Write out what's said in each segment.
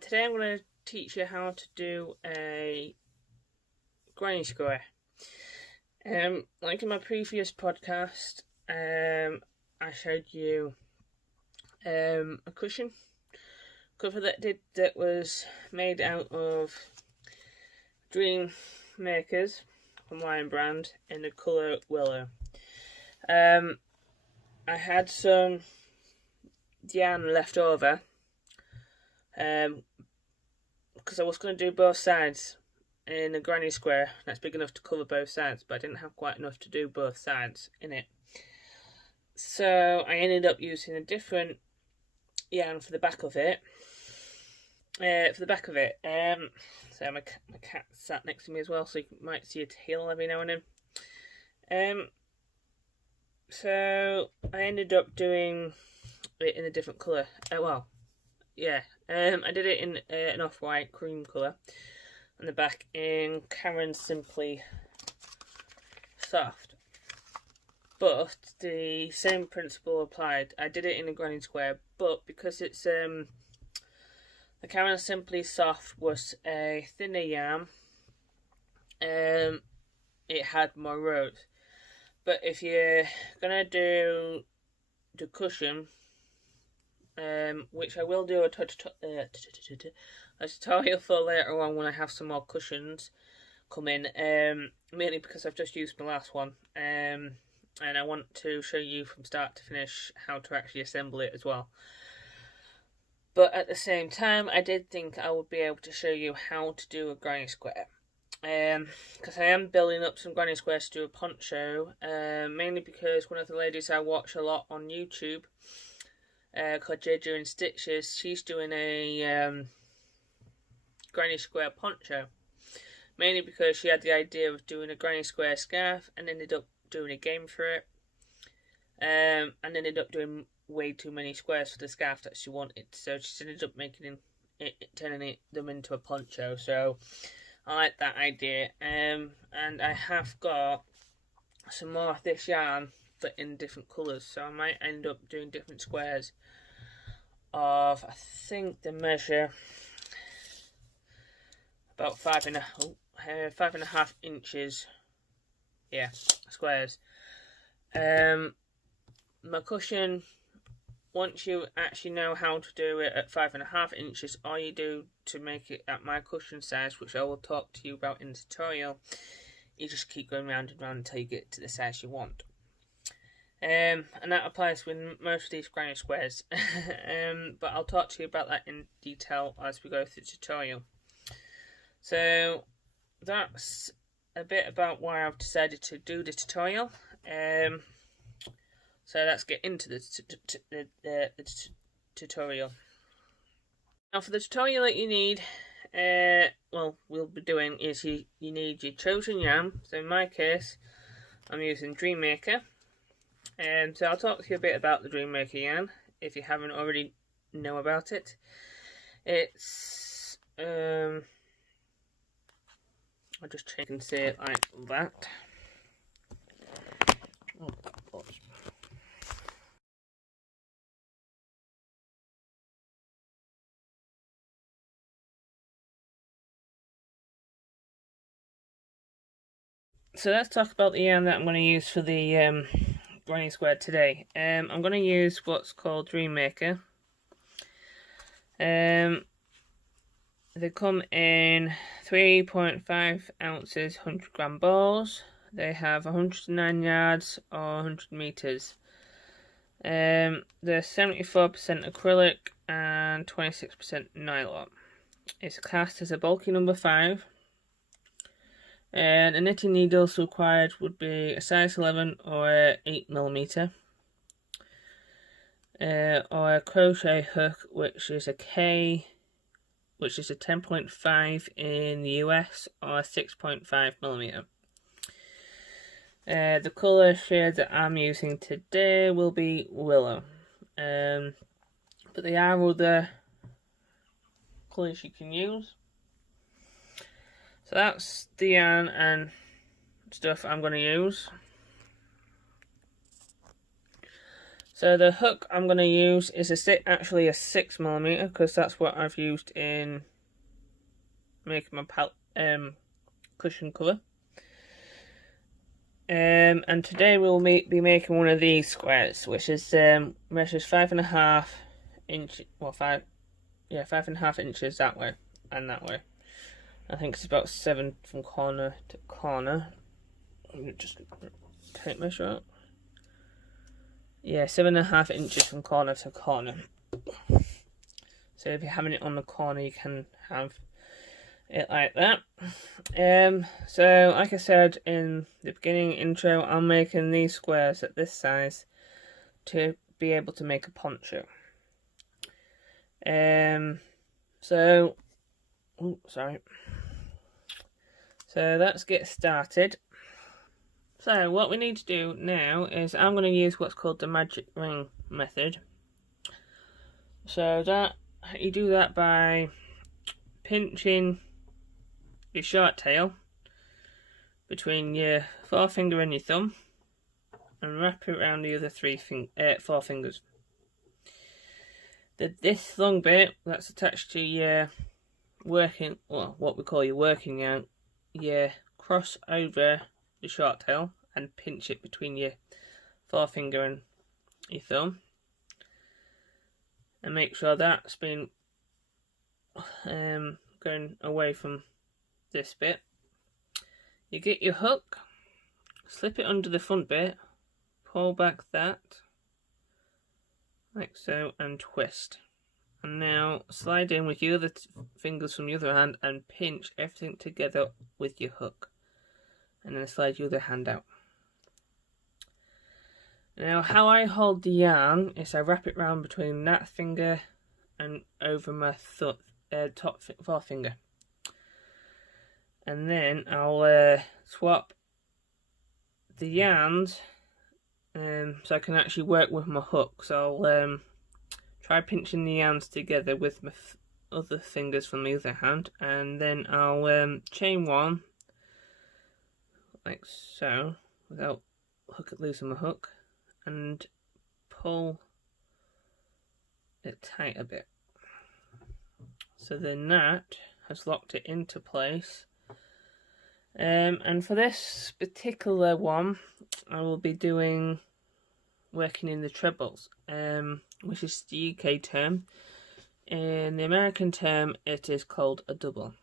Today I'm going to teach you how to do a granny square. Like in my previous podcast, I showed you a cushion cover that was made out of Dream Makers from Lion Brand in the colour Willow. I had some yarn left over because I was going to do both sides in a granny square that's big enough to cover both sides, but I didn't have quite enough to do both sides in it. So I ended up using a different yarn for the back of it. So my cat sat next to me as well, so you might see a tail every now and then. So I ended up doing it in a different colour. I did it in an off-white cream colour, and the back in Karen Simply Soft. But the same principle applied. I did it in a granny square, but because it's the Karen Simply Soft was a thinner yarn, it had more rows. But if you're gonna do the cushion, which I will do a tutorial for later on when I have some more cushions come in, mainly because I've just used my last one, and I want to show you from start to finish how to actually assemble it as well. But at the same time, I did think I would be able to show you how to do a granny square. Because I am building up some granny squares to do a poncho, mainly because one of the ladies I watch a lot on YouTube, called JJ in Stitches, she's doing a granny square poncho, mainly because she had the idea of doing a granny square scarf and ended up doing a game for it, and ended up doing way too many squares for the scarf that she wanted, so she ended up turning them into a poncho. So I like that idea, and I have got some more of this yarn but in different colours, so I might end up doing different squares of, I think the measure about 5.5 inches, yeah, squares. My cushion, once you actually know how to do it at 5.5 inches, all you do to make it at my cushion size, which I will talk to you about in the tutorial, you just keep going round and round until you get to the size you want. And that applies with most of these granny squares. But I'll talk to you about that in detail as we go through the tutorial. So that's a bit about why I've decided to do the tutorial. So let's get into the tutorial. Now for the tutorial that you need, we'll be doing is you need your chosen yarn. So in my case, I'm using Dream Maker. So I'll talk to you a bit about the Dream Maker yarn, if you haven't already know about it. It's, I'll just check and say it like that. Oh, so let's talk about the yarn that I'm going to use for the granny square today. I'm going to use what's called Dream Maker. They come in 3.5 ounces 100 gram balls. They have 109 yards or 100 meters. They're 74% acrylic and 26% nylon. It's cast as a bulky number 5. And the knitting needles required would be a size 11 or 8mm, or a crochet hook, which is a 10.5 in the US or 6.5mm. The colour shade that I'm using today will be Willow, but there are other colours you can use. So that's the yarn and stuff I'm going to use. So the hook I'm going to use is actually a 6mm, because that's what I've used in making my cushion cover. And today we'll be making one of these squares, which is measures 5.5 inch. Well, 5.5 inches that way and that way. I think it's about 7 from corner to corner. Just tape measure out. Yeah, 7.5 inches from corner to corner. So if you're having it on the corner, you can have it like that. So like I said in the beginning intro, I'm making these squares at this size to be able to make a poncho. So let's get started. So what we need to do now is I'm going to use what's called the magic ring method. So that you do that by pinching your short tail between your forefinger and your thumb and wrap it around the other 4 fingers. This long bit that's attached to your what we call your working yarn, you cross over the short tail and pinch it between your forefinger and your thumb, and make sure that's been going away from this bit. You get your hook, slip it under the front bit, pull back that like so, and twist. And now slide in with your other fingers from the other hand and pinch everything together with your hook, and then slide your other hand out. Now how I hold the yarn is I wrap it round between that finger and over my top forefinger, and then I'll swap the yarns so I can actually work with my hook. So I'll try pinching the yarns together with my other fingers from the other hand, and then I'll chain one like so without losing my hook, and pull it tight a bit. So then that has locked it into place. And for this particular one, I will be working in the trebles, which is the UK term. In the American term, it is called a double.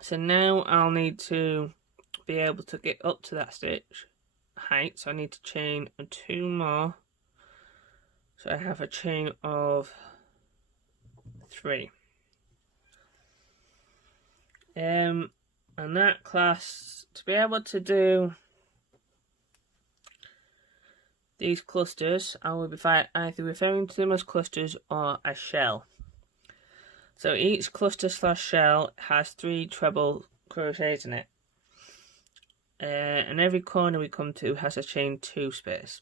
So now I'll need to be able to get up to that stitch height, so I need to chain 2 more. So I have a chain of 3. And that class, to be able to do these clusters, I will be either referring to them as clusters or a shell. So each cluster / shell has 3 treble crochets in it, and every corner we come to has a chain 2 space.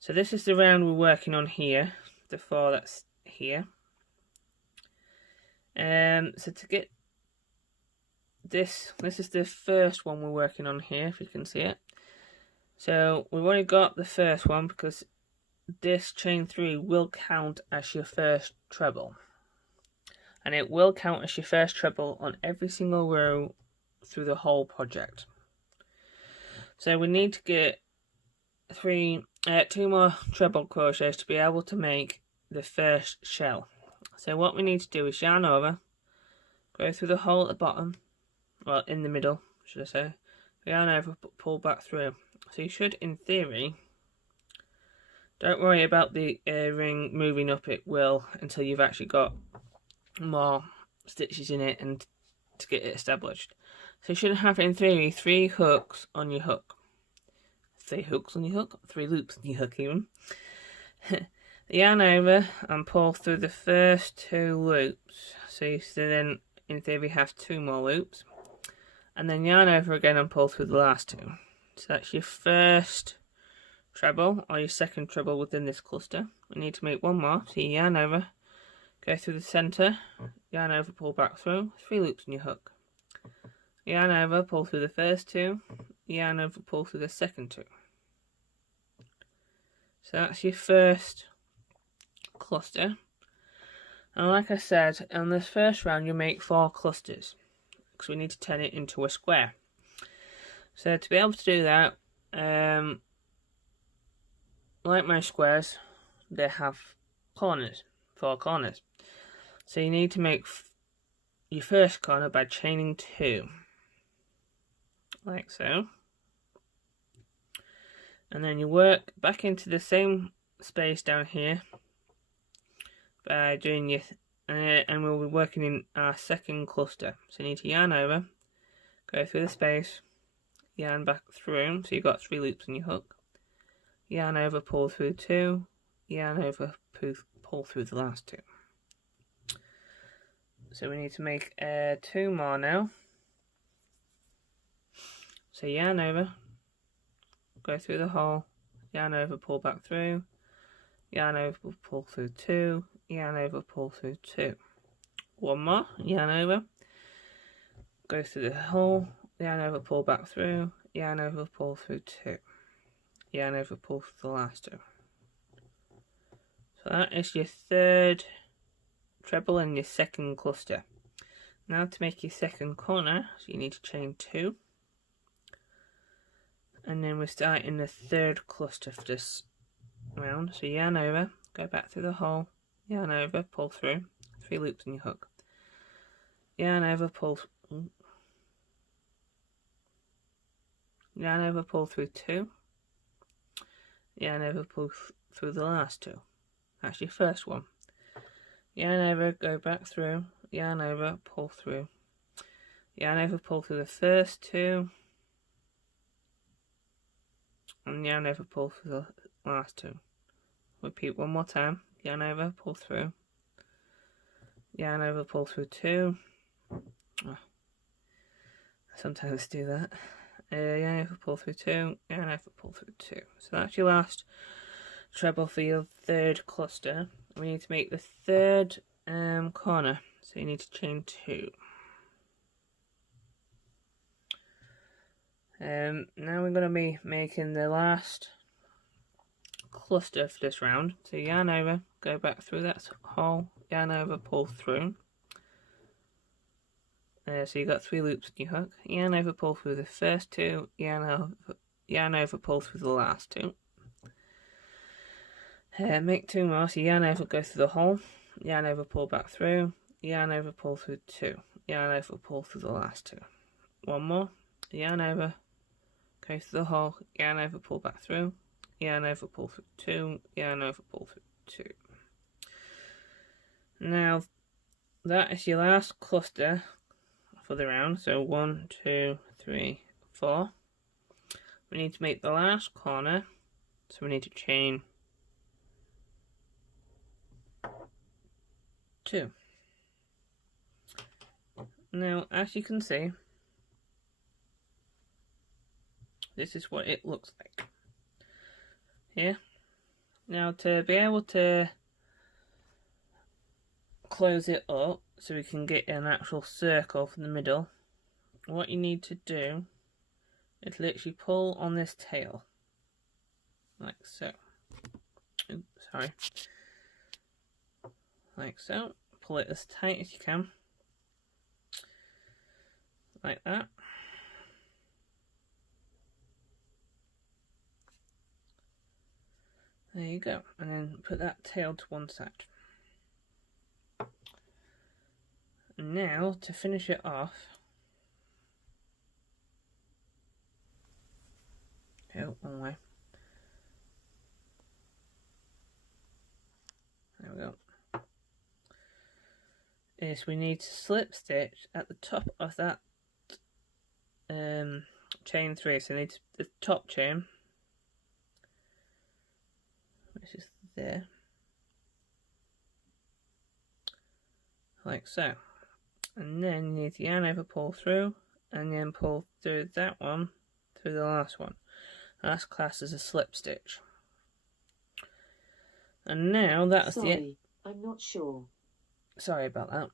So this is the round we're working on here, the 4 that's here. So to get this is the first one we're working on here, if you can see it. So we've only got the first one because this chain 3 will count as your first treble, and it will count as your first treble on every single row through the whole project. So we need to get 2 more treble crochets to be able to make the first shell. So what we need to do is yarn over, go through the hole at the bottom, well, in the middle, should I say, yarn over, pull back through. So you should, in theory, don't worry about the ring moving up, it will, until you've actually got more stitches in it and to get it established. So you should have, in theory, 3 hooks on your hook. 3 hooks on your hook? 3 loops on your hook, even. Yarn over and pull through the first 2 loops. So you then, in theory, have 2 more loops. And then yarn over again and pull through the last 2. So that's your first treble, or your second treble within this cluster. We need to make 1 more. So you yarn over, go through the centre, yarn over, pull back through, 3 loops on your hook. Yarn over, pull through the first 2, yarn over, pull through the second 2. So that's your first cluster. And like I said, on this first round you make 4 clusters, because we need to turn it into a square. So to be able to do that, like most squares, they have corners, 4 corners. So you need to make your first corner by chaining 2, like so. And then you work back into the same space down here by doing your, and we'll be working in our second cluster. So you need to yarn over, go through the space, yarn back through, so you've got 3 loops on your hook, yarn over, pull through 2, yarn over, pull through the last 2. So we need to make 2 more now. So yarn over, go through the hole, yarn over, pull back through, yarn over, pull through 2, yarn over, pull through 2. 1 more, yarn over, go through the hole, yarn over, pull back through, yarn over, pull through 2, yarn over, pull through the last 2. So that is your third treble and your second cluster. Now to make your second corner, so you need to chain 2. And then we start in the third cluster for this round. So yarn over, go back through the hole, yarn over, pull through, 3 loops in your hook. Yarn over, pull through 2. Yarn over, pull through the last 2. That's your first one. Yarn over, go back through, yarn over, pull through. Yarn over, pull through the first 2. And yarn over, pull through the last 2. Repeat 1 more time. Yarn over, pull through. Yarn over, pull through 2. Oh, I sometimes do that. Yarn over, pull through 2. Yarn over, pull through 2. So that's your last treble for your third cluster. We need to make the third corner. So you need to chain 2. Now we're going to be making the last cluster for this round. So yarn over, go back through that hole, yarn over, pull through. So you've got 3 loops in your hook. Yarn over, pull through the first 2, yarn over, pull through the last 2. Make 2 more. So yarn over, go through the hole, yarn over, pull back through, yarn over, pull through 2, yarn over, pull through the last 2. 1 more. Yarn over, go through the hole, yarn over, pull back through, yarn over, pull through 2, yarn over, pull through 2. Now that is your last cluster for the round. So 1, 2, 3, 4. We need to make the last corner, so we need to chain 2. Now, as you can see, this is what it looks like here. Now, to be able to close it up so we can get an actual circle from the middle, what you need to do is literally pull on this tail, like so. Oops, sorry. Like so. Pull it as tight as you can, like that. There you go, and then put that tail to one side. Now, to finish it off, oh, one way. There we go. Is we need to slip stitch at the top of that chain 3. So we need the top chain, which is there, like so. And then you need to yarn over, pull through, and then pull through that one through the last one. That's classed as a slip stitch. And now that's Sorry, I'm not sure. Sorry about that.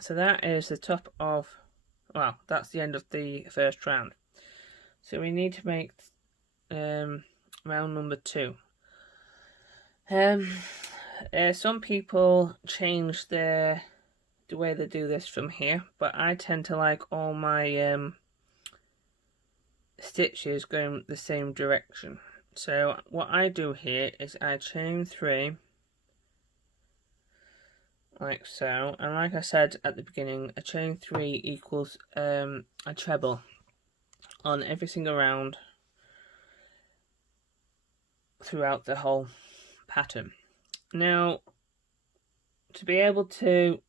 So that is the top of, well, that's the end of the first round. So we need to make round number 2. Some people change the way they do this from here, but I tend to like all my stitches going the same direction. So what I do here is I chain 3 like so, and like I said at the beginning, a chain 3 equals a treble on every single round throughout the whole pattern. Now, to be able to,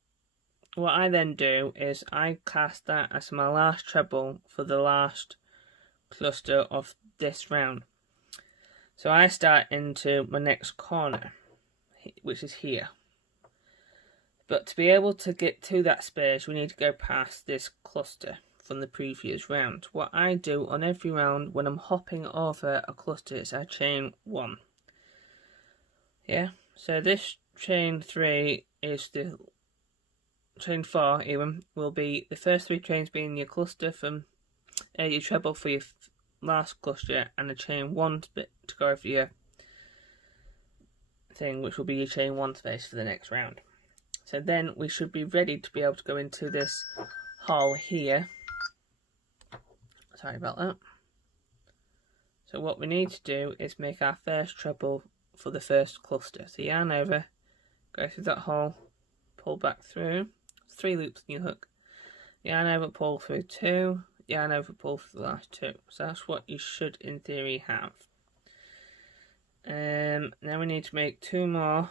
what I then do is I cast that as my last treble for the last cluster of this round. So I start into my next corner, which is here. But to be able to get to that space, we need to go past this cluster from the previous round. What I do on every round when I'm hopping over a cluster is I chain 1. Yeah, so this chain 3 is the chain 4 even will be the first 3 chains being your cluster from your treble for your last cluster, and a chain 1 bit to go over your thing, which will be your chain 1 space for the next round. So then we should be ready to be able to go into this hole here. Sorry about that. So what we need to do is make our first treble for the first cluster. So yarn over, go through that hole, pull back through, 3 loops in your hook, yarn over, pull through 2, yarn over, pull through the last 2. So that's what you should in theory have. Now we need to make 2 more.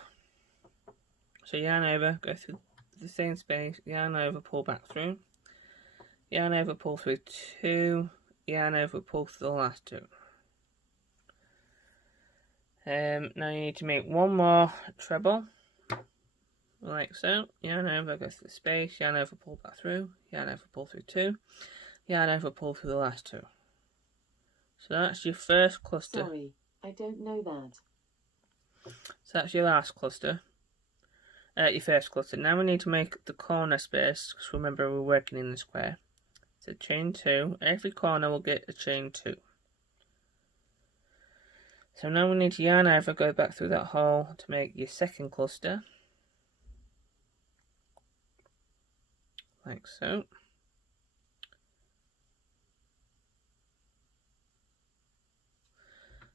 So yarn over, go through the same space, yarn over, pull back through, yarn over, pull through 2, yarn over, pull through the last 2. Now you need to make 1 more treble, like so. Yarn over, go through the space, yarn over, pull back through, yarn over, pull through 2, yarn over, pull through the last 2. So that's your first cluster. Sorry, I don't know that. So that's your last cluster. Your first cluster. Now we need to make the corner space, because remember we're working in the square. So chain 2. Every corner will get a chain 2. So now we need to yarn over, go back through that hole to make your second cluster. Like so.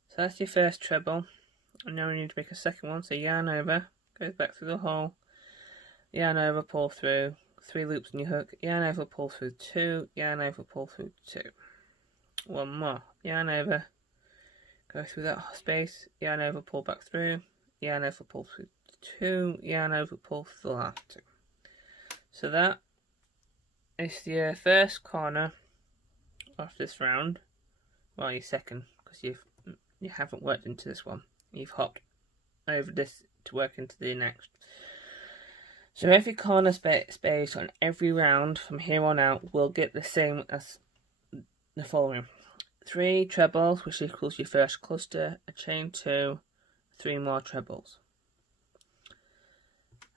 So that's your first treble. And now we need to make a second one. So yarn over, go back through the hole, yarn over, pull through, 3 loops in your hook, yarn over, pull through 2, yarn over, pull through 2. 1 more, yarn over, go through that space, yarn over, pull back through, yarn over, pull through 2, yarn over, pull through the last 2. So that is your first corner of this round. Well, your second, because you haven't worked into this one. You've hopped over this to work into the next. So every corner space on every round from here on out will get the same as the following: 3 trebles, which equals your first cluster, a chain 2, 3 more trebles.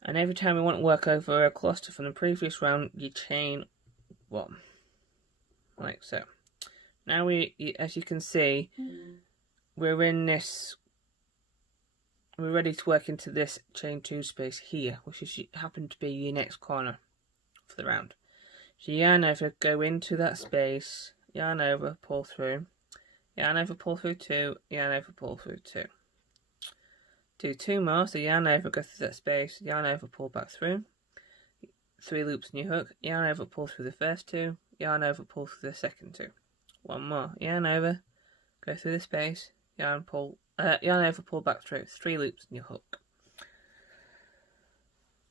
And every time we want to work over a cluster from the previous round, you chain 1, like so. Now as you can see, we're ready to work into this chain 2 space here, which is happen to be your next corner for the round. So yarn over, go into that space, yarn over, pull through, yarn over, pull through 2, yarn over, pull through 2. Do 2 more, so yarn over, go through that space, yarn over, pull back through, 3 loops in your hook, yarn over, pull through the first 2, yarn over, pull through the second 2. 1 more, yarn over, go through the space, yarn over, pull back through, 3 loops in your hook.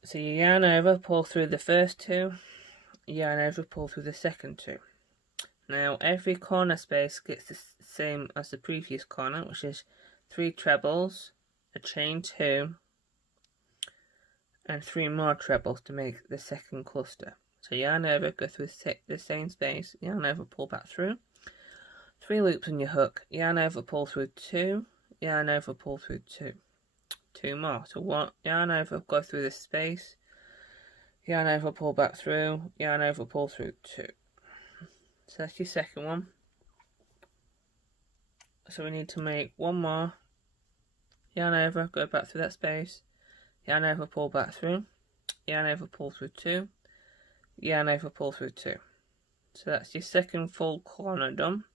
So you yarn over, pull through the first 2, yarn over, pull through the second 2. Now every corner space gets the same as the previous corner, which is 3 trebles, a chain 2, and 3 more trebles to make the second cluster. So yarn over, go through the same space, yarn over, pull back through, 3 loops in your hook, yarn over, pull through 2, yarn over, pull through 2. 2 more. So 1, yarn over, go through this space, yarn over, pull back through, yarn over, pull through 2. So that's your second one. So we need to make 1 more, yarn over, go back through that space, yarn over, pull back through, yarn over, pull through 2, yarn over, pull through 2. So that's your second full corner done.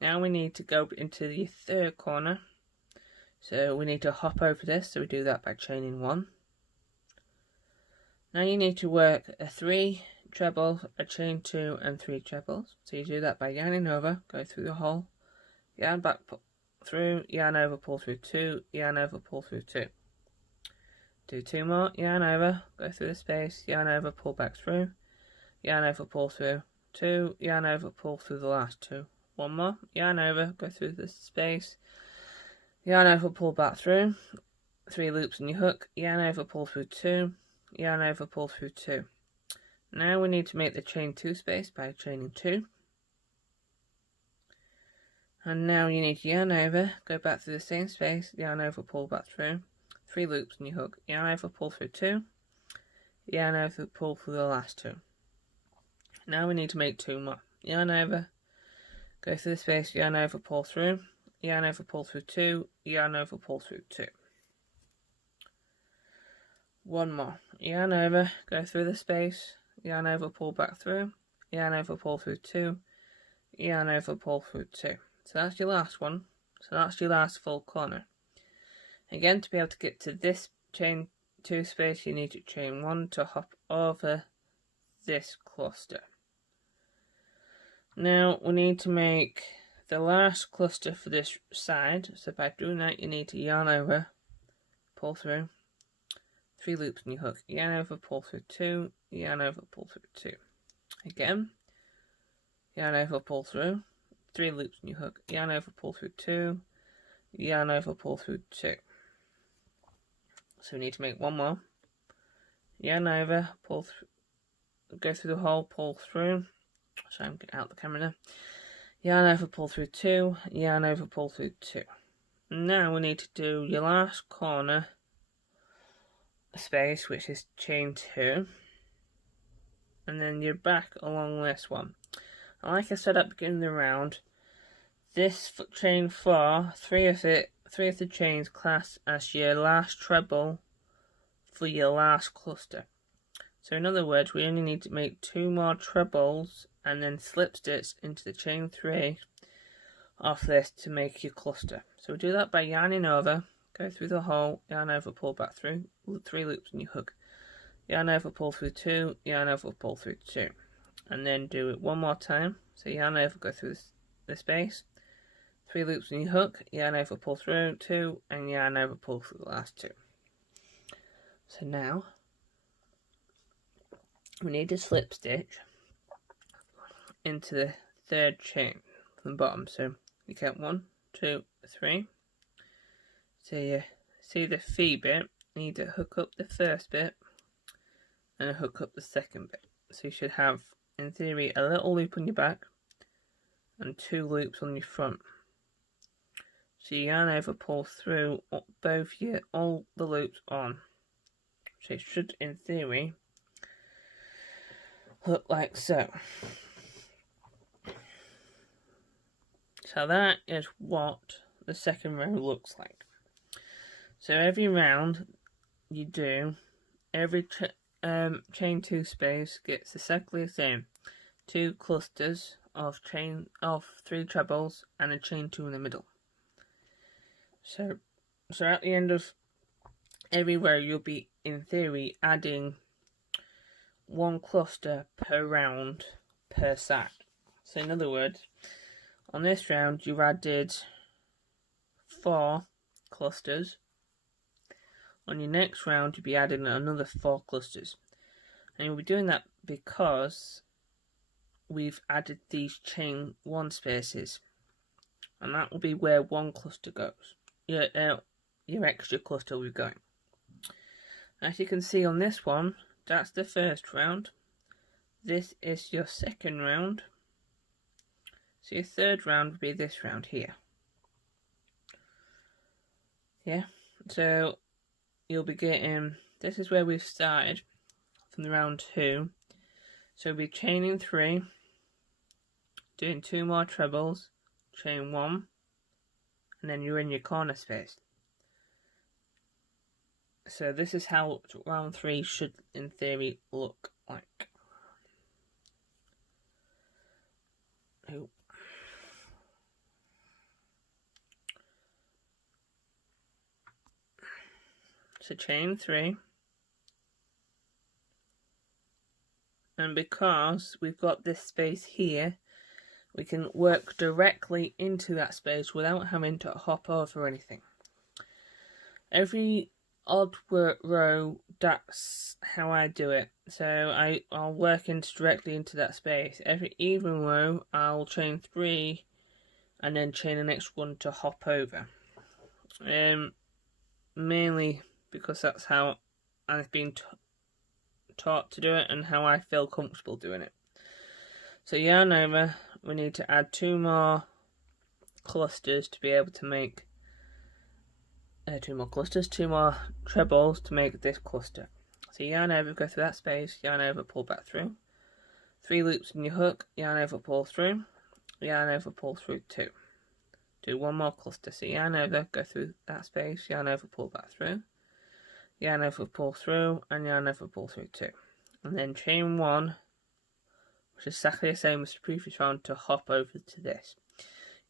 Now we need to go into the third corner. So we need to hop over this, so we do that by chaining 1. Now you need to work a 3 treble, a chain 2 and 3 trebles. So you do that by yarning over, go through the hole, yarn back through, yarn over, pull through 2, yarn over, pull through 2. Do 2 more, yarn over, go through the space, yarn over, pull back through, yarn over, pull through 2, yarn over, pull through the last 2. 1 more, yarn over, go through the space, yarn over, pull back through, 3 loops in your hook, yarn over, pull through 2, yarn over, pull through 2. Now we need to make the chain 2 space by chaining 2. And now you need to yarn over, go back through the same space, yarn over, pull back through, 3 loops in your hook, yarn over, pull through 2, yarn over, pull through the last 2. Now we need to make 2 more. Yarn over, go through the space, yarn over, pull through, yarn over, pull through 2, yarn over, pull through 2. 1 more. Yarn over, go through the space, yarn over, pull back through, yarn over, pull through 2, yarn over, pull through 2. So that's your last one. So that's your last full corner. Again, to be able to get to this chain 2 space, you need to chain 1 to hop over this cluster. Now we need to make the last cluster for this side. So by doing that, you need to yarn over, pull through, 3 loops in your hook, yarn over, pull through 2, yarn over, pull through 2. Again, yarn over, pull through, 3 loops in your hook, yarn over, pull through 2, yarn over, pull through 2. So we need to make 1 more. Yarn over, pull through, go through the hole, pull through. So I'm getting out the camera now. Yarn over, pull through 2, yarn over, pull through 2. Now we need to do your last corner space, which is chain 2, and then you're back along this one. And like I said at the beginning of the round, this chain 4, 3 of the chains class as your last treble for your last cluster. So in other words, we only need to make 2 more trebles and then slip stitch into the chain 3 of this to make your cluster. So we do that by yarning over, go through the hole, yarn over, pull back through, 3 loops in your hook, yarn over, pull through 2, yarn over, pull through 2, and then do it 1 more time. So yarn over, go through the space, 3 loops in your hook, yarn over, pull through 2, and yarn over, pull through the last 2. So now we need to slip stitch into the third chain from the bottom. So you count 1, 2, 3. So you see the fee bit, you need to hook up the first bit and hook up the second bit. So you should have, in theory, a little loop on your back and 2 loops on your front. So you yarn over, pull through all the loops on. So it should, in theory, look like so. So that is what the second row looks like. So every round you do, every chain 2 space gets exactly the same. 2 clusters of 3 trebles and a chain 2 in the middle. So at the end of every row you'll be, in theory, adding 1 cluster per round per side. So in other words, on this round you added 4 clusters. On your next round you'll be adding another 4 clusters. And you'll be doing that because we've added these chain 1 spaces. And that will be where 1 cluster goes. Your extra cluster will be going. As you can see on this one, that's the first round. This is your second round. So your third round would be this round here. Yeah, so you'll be getting, this is where we've started from the round 2. So we'll be chaining 3, doing 2 more trebles, chain 1, and then you're in your corner space. So this is how round 3 should, in theory, look like. Oh. So chain 3. And because we've got this space here, we can work directly into that space without having to hop over anything. Every odd row, that's how I do it. So I'll work directly into that space. Every even row, I'll chain 3 and then chain the next one to hop over. Mainly because that's how I've been taught to do it and how I feel comfortable doing it. So yarn over, we need to add 2 more clusters to be able to make 2 more trebles to make this cluster. So yarn over, go through that space, yarn over, pull back through, 3 loops in your hook, yarn over, pull through, yarn over, pull through 2. Do 1 more cluster. So yarn over, go through that space, yarn over, pull back through, yarn over, pull through, and yarn over, pull through 2. And then chain 1, which is exactly the same as the previous round, to hop over to this.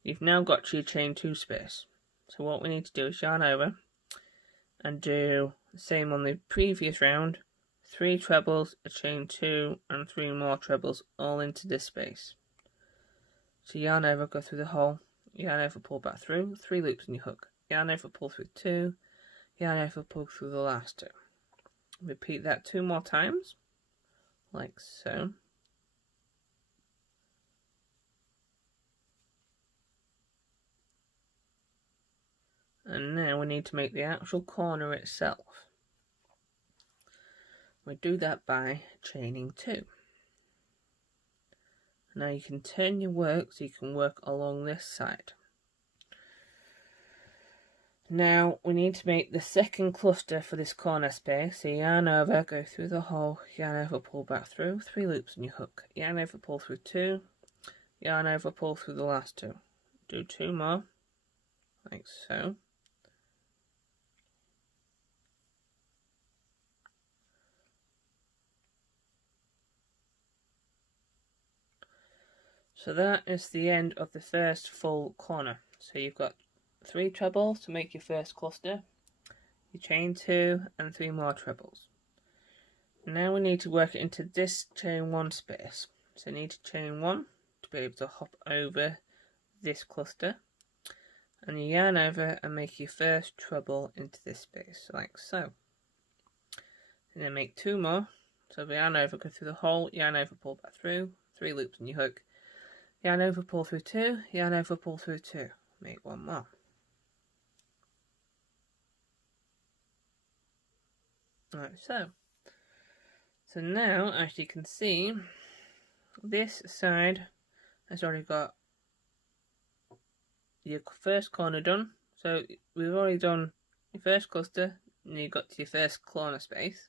You've now got your chain 2 space. So what we need to do is yarn over and do the same on the previous round. 3 trebles, a chain 2, and 3 more trebles all into this space. So yarn over, go through the hole, yarn over, pull back through, 3 loops in your hook, yarn over, pull through 2, yarn over, pull through the last 2. Repeat that 2 more times, like so. And now we need to make the actual corner itself. We do that by chaining 2. Now you can turn your work so you can work along this side. Now we need to make the second cluster for this corner space. So yarn over, go through the hole, yarn over, pull back through, 3 loops in your hook, yarn over, pull through 2, yarn over, pull through the last 2. Do 2 more, like so. So that is the end of the first full corner. So you've got 3 trebles to make your first cluster. You chain 2 and 3 more trebles. Now we need to work it into this chain 1 space. So you need to chain 1 to be able to hop over this cluster. And you yarn over and make your first treble into this space, like so. And then make 2 more. So yarn over, go through the hole, yarn over, pull back through, 3 loops in your hook, yarn over, pull through 2, yarn over, pull through 2. Make 1 more. Like so. So now, as you can see, this side has already got your first corner done. So we've already done your first cluster, and you got to your first corner space,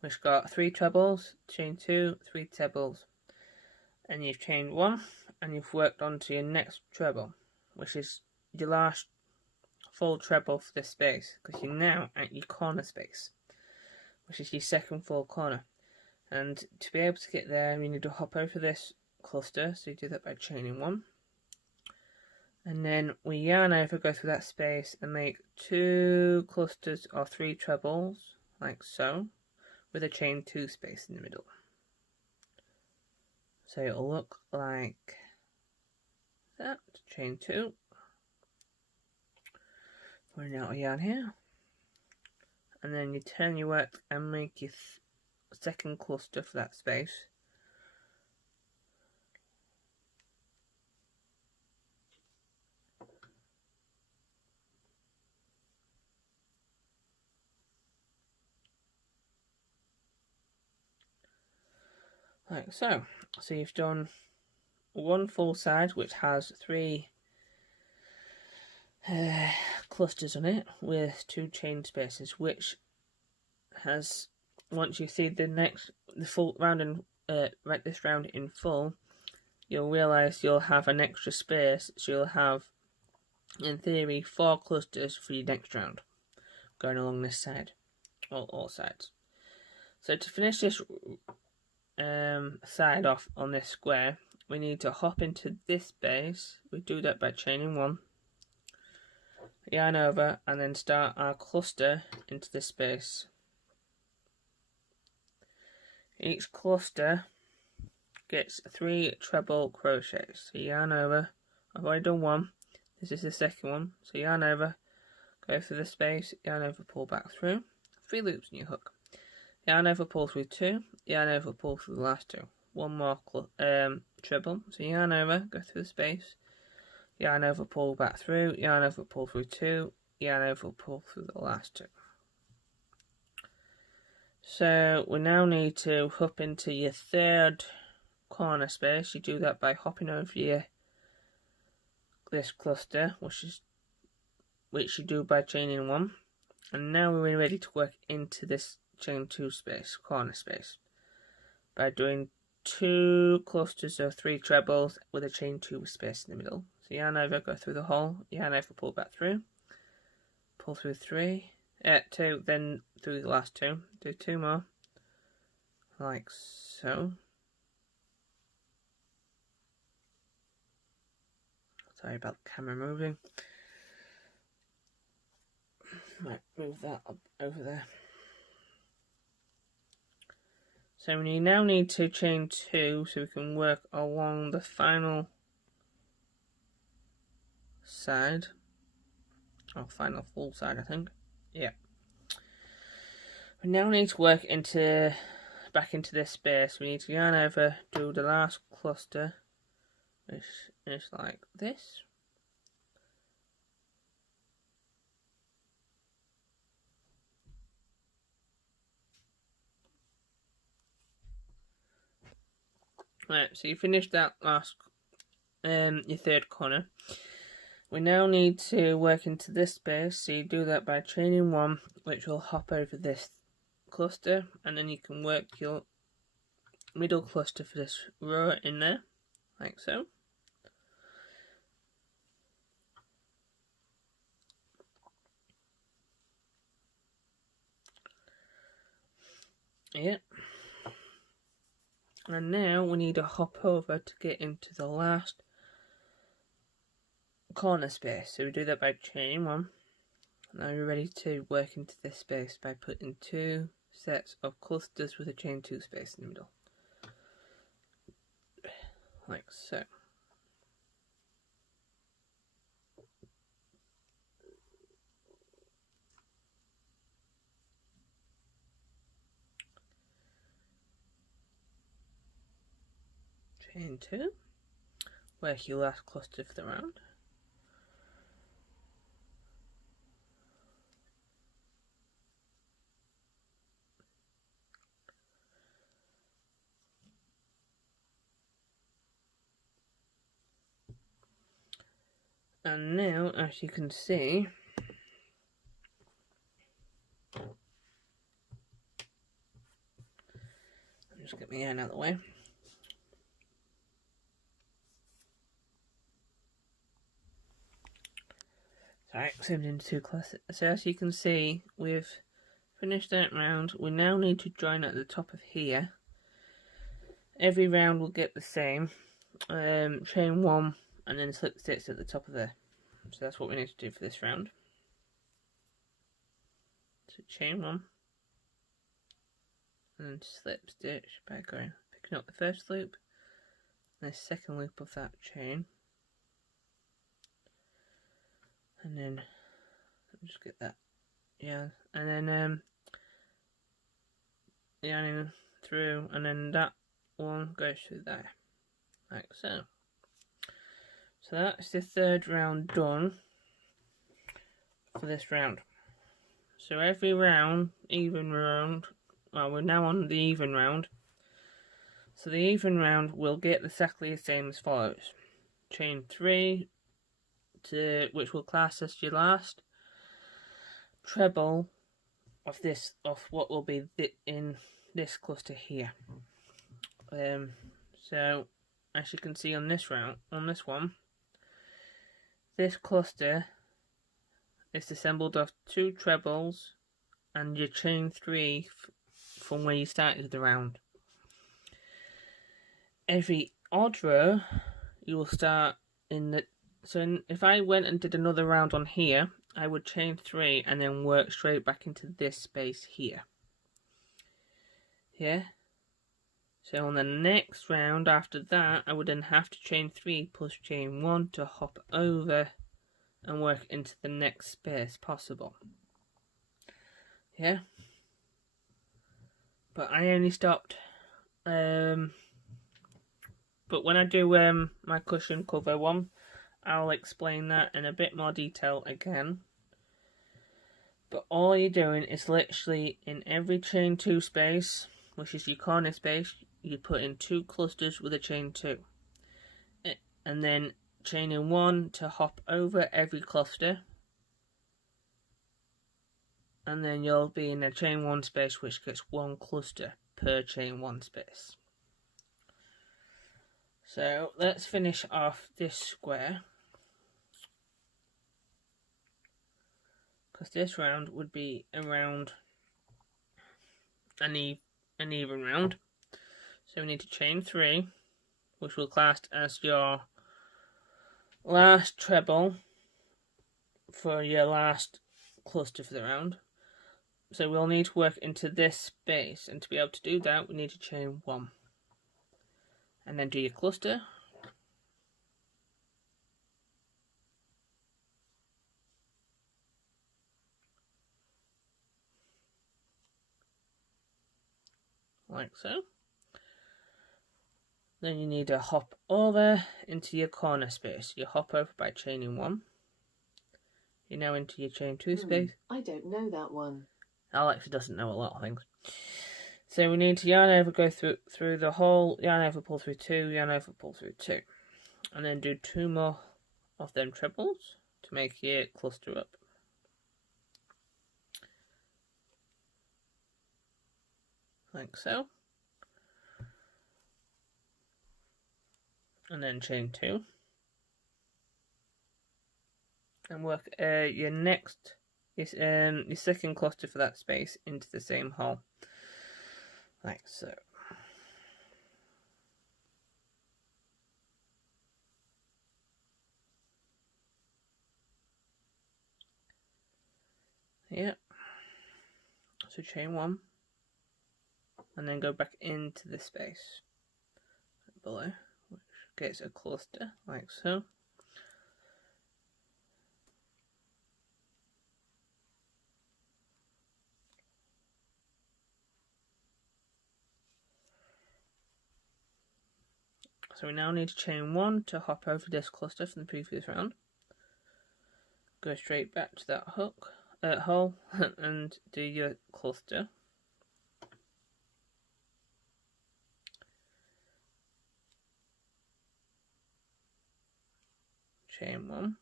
which got 3 trebles, chain 2, 3 trebles, and you've chained 1, and you've worked on to your next treble, which is your last full treble for this space, because you're now at your corner space, which is your second full corner. And to be able to get there, you need to hop over this cluster, so you do that by chaining 1. And then we yarn over, go through that space, and make 2 clusters or 3 trebles, like so, with a chain 2 space in the middle. So it'll look like that, chain 2. Running out of yarn here. And then you turn your work and make your second cluster for that space. Like so. So you've done 1 full side which has 3 clusters on it with 2 chain spaces, which has, once you see the full round and this round in full, you'll realise you'll have an extra space, so you'll have, in theory, 4 clusters for your next round going along this side. all sides. So to finish this side off on this square, we need to hop into this base. We do that by chaining 1, yarn over, and then start our cluster into this space. Each cluster gets 3 treble crochets. So yarn over, I've already done 1, this is the second one, so yarn over, go through the space, yarn over, pull back through, 3 loops in your hook. Yarn over, pull through 2, yarn over, pull through the last 2. One more treble, so yarn over, go through the space, yarn over, pull back through, yarn over, pull through 2, yarn over, pull through the last 2. So we now need to hop into your third corner space. You do that by hopping over this cluster, which you do by chaining 1. And now we're ready to work into this chain 2 space, corner space, by doing 2 clusters of 3 trebles with a chain 2 space in the middle. So yarn over, go through the hole, yarn over, pull back through, pull through 2, then through the last 2, do 2 more, like so. Sorry about the camera moving. Might move that up over there. So we now need to chain 2 so we can work along the final side, or final full side, I think. Yeah. We now need to work back into this space. We need to yarn over, do the last cluster, which is like this. Right, so you finished that last, your third corner. We now need to work into this space, so you do that by chaining 1, which will hop over this cluster, and then you can work your middle cluster for this row in there, like so. Yeah. And now we need to hop over to get into the last corner space. So we do that by chaining 1. Now you're ready to work into this space by putting 2 sets of clusters with a chain 2 space in the middle. Like so. Chain 2. Work your last cluster for the round. And now, as you can see, I'll just get my yarn out of the way. Sorry, zoomed into 2 clusters. So as you can see, we've finished that round. We now need to join at the top of here. Every round will get the same. Chain 1 and then slip stitch at the top of there. So that's what we need to do for this round. So chain 1 and then slip stitch by picking up the first loop and the second loop of that chain, and then just get that, yeah, and then yarning through, and then that one goes through there, like so. So that's the third round done for this round. So every round, even round, well, we're now on the even round. So the even round will get exactly the same as follows. Chain 3, which will class as your last treble of what will be in this cluster here. So as you can see on this one, this cluster is assembled of 2 trebles and you chain 3 from where you started the round. Every odd row you will start in the, so if I went and did another round on here, I would chain 3 and then work straight back into this space here. Yeah. So on the next round after that, I would then have to chain 3 plus chain 1 to hop over and work into the next space possible. Yeah. But I only stopped. But when I do my cushion cover one, I'll explain that in a bit more detail again. But all you're doing is literally in every chain 2 space, which is your corner space, you put in 2 clusters with a chain 2. And then chaining 1 to hop over every cluster. And then you'll be in a chain 1 space, which gets 1 cluster per chain 1 space. So let's finish off this square, because this round would be around an even round. So we need to chain 3, which will class as your last treble for your last cluster for the round. So we'll need to work into this space, and to be able to do that we need to chain 1 and then do your cluster. Like so. Then you need to hop over into your corner space. You hop over by chaining 1. You're now into your chain 2 space. I don't know that one. Alex doesn't know a lot of things. So we need to yarn over, go through the whole, yarn over, pull through 2, yarn over, pull through 2. And then do 2 more of them triples to make your cluster up. Like so. And then chain 2. And work your next, your second cluster for that space into the same hole. Like so. Yeah. So chain 1. And then go back into the space below, which gets a cluster like so. So we now need to chain 1 to hop over this cluster from the previous round. Go straight back to that hole and do your cluster. Chain 1.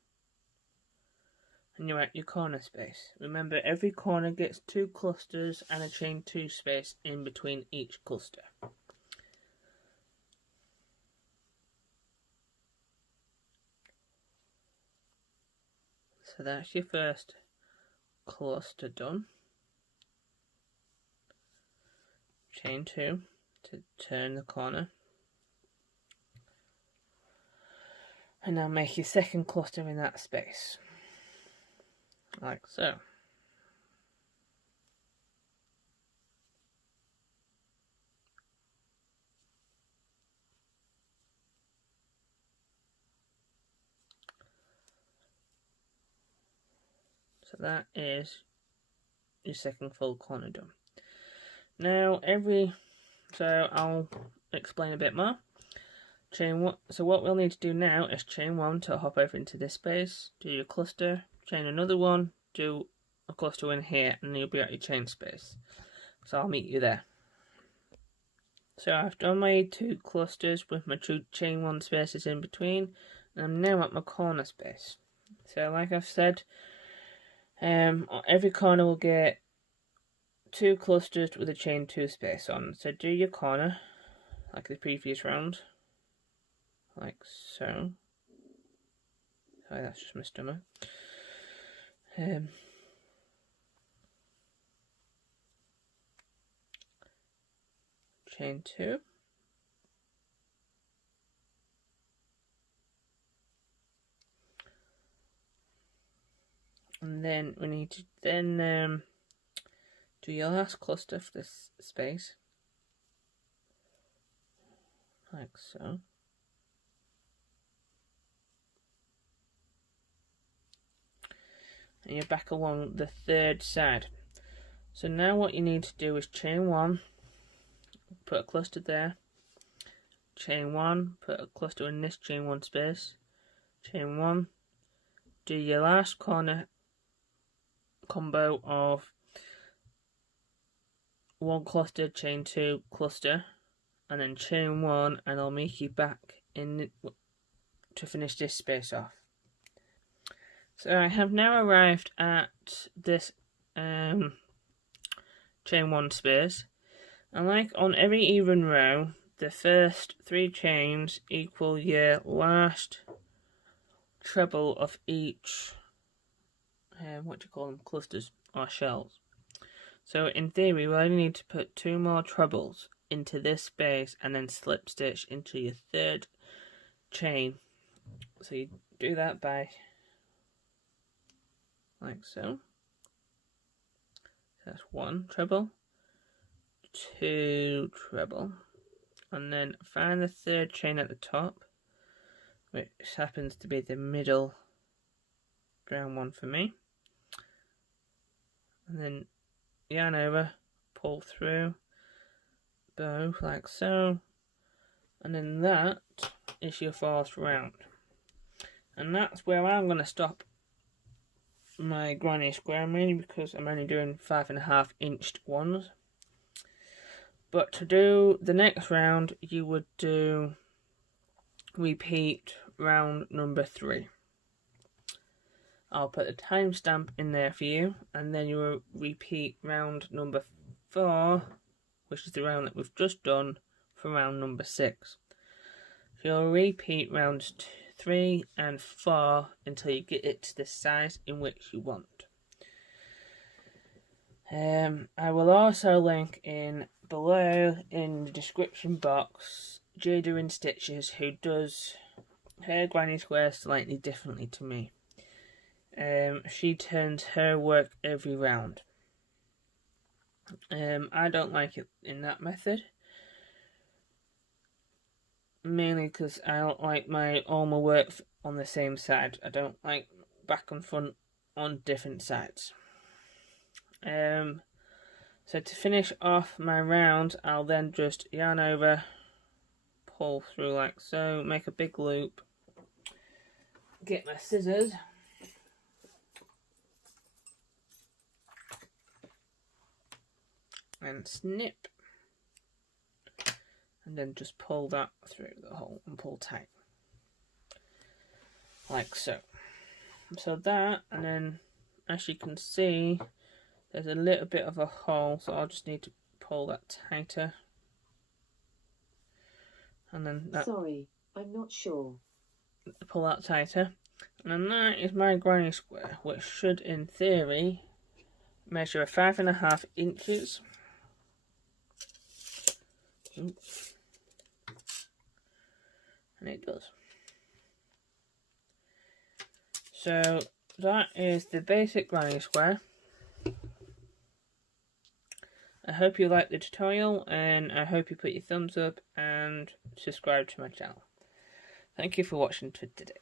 And you're at your corner space. Remember, every corner gets 2 clusters and a chain 2 space in between each cluster. So that's your first cluster done. Chain 2 to turn the corner. And now make your second cluster in that space. Like so. So that is your second full corner done. Now so I'll explain a bit more. Chain 1. So what we'll need to do now is chain 1 to hop over into this space, do your cluster, chain another one, do a cluster in here, and you'll be at your chain space. So I'll meet you there. So I've done my 2 clusters with my 2 chain 1 spaces in between, and I'm now at my corner space. So like I've said, every corner will get 2 clusters with a chain 2 space on. So do your corner like the previous round, like so. Sorry, that's just my stomach. chain 2, and then we need to then do your last cluster for this space, like so. And you're back along the third side. So now what you need to do is chain 1, put a cluster there, chain 1, put a cluster in this chain 1 space, chain 1, do your last corner combo of 1 cluster, chain 2, cluster, and then chain 1, and I'll make you back in to finish this space off. So I have now arrived at this chain 1 space, and like on every even row, the first 3 chains equal your last treble of each clusters or shells. So in theory we only need to put 2 more trebles into this space and then slip stitch into your third chain. So you do that by like so. That's 1 treble, 2 treble, and then find the third chain at the top, which happens to be the middle round one for me, and then yarn over, pull through both like so, and then that is your 4th round, and that's where I'm going to stop my granny square, mainly because I'm only doing 5.5 inched ones. But to do the next round, you would do repeat round number 3. I'll put a timestamp in there for you, and then you will repeat round number 4, which is the round that we've just done, for round number 6. So you'll repeat rounds 3 and 4 until you get it to the size in which you want. I will also link in below in the description box Jada in Stitches, who does her granny squares slightly differently to me. She turns her work every round. I don't like it in that method, mainly because I don't like all my work on the same side. I don't like back and front on different sides. So to finish off my round, I'll then just yarn over, pull through like so, make a big loop, get my scissors, and snip, and then just pull that through the hole and pull tight like so. So that, and then as you can see there's a little bit of a hole, so I'll just need to pull that tighter, and then that, sorry, I'm not sure. Pull that tighter, and then that is my granny square, which should in theory measure 5.5 inches. Oops. And it does. So that is the basic granny square. I hope you liked the tutorial, and I hope you put your thumbs up and subscribe to my channel. Thank you for watching today.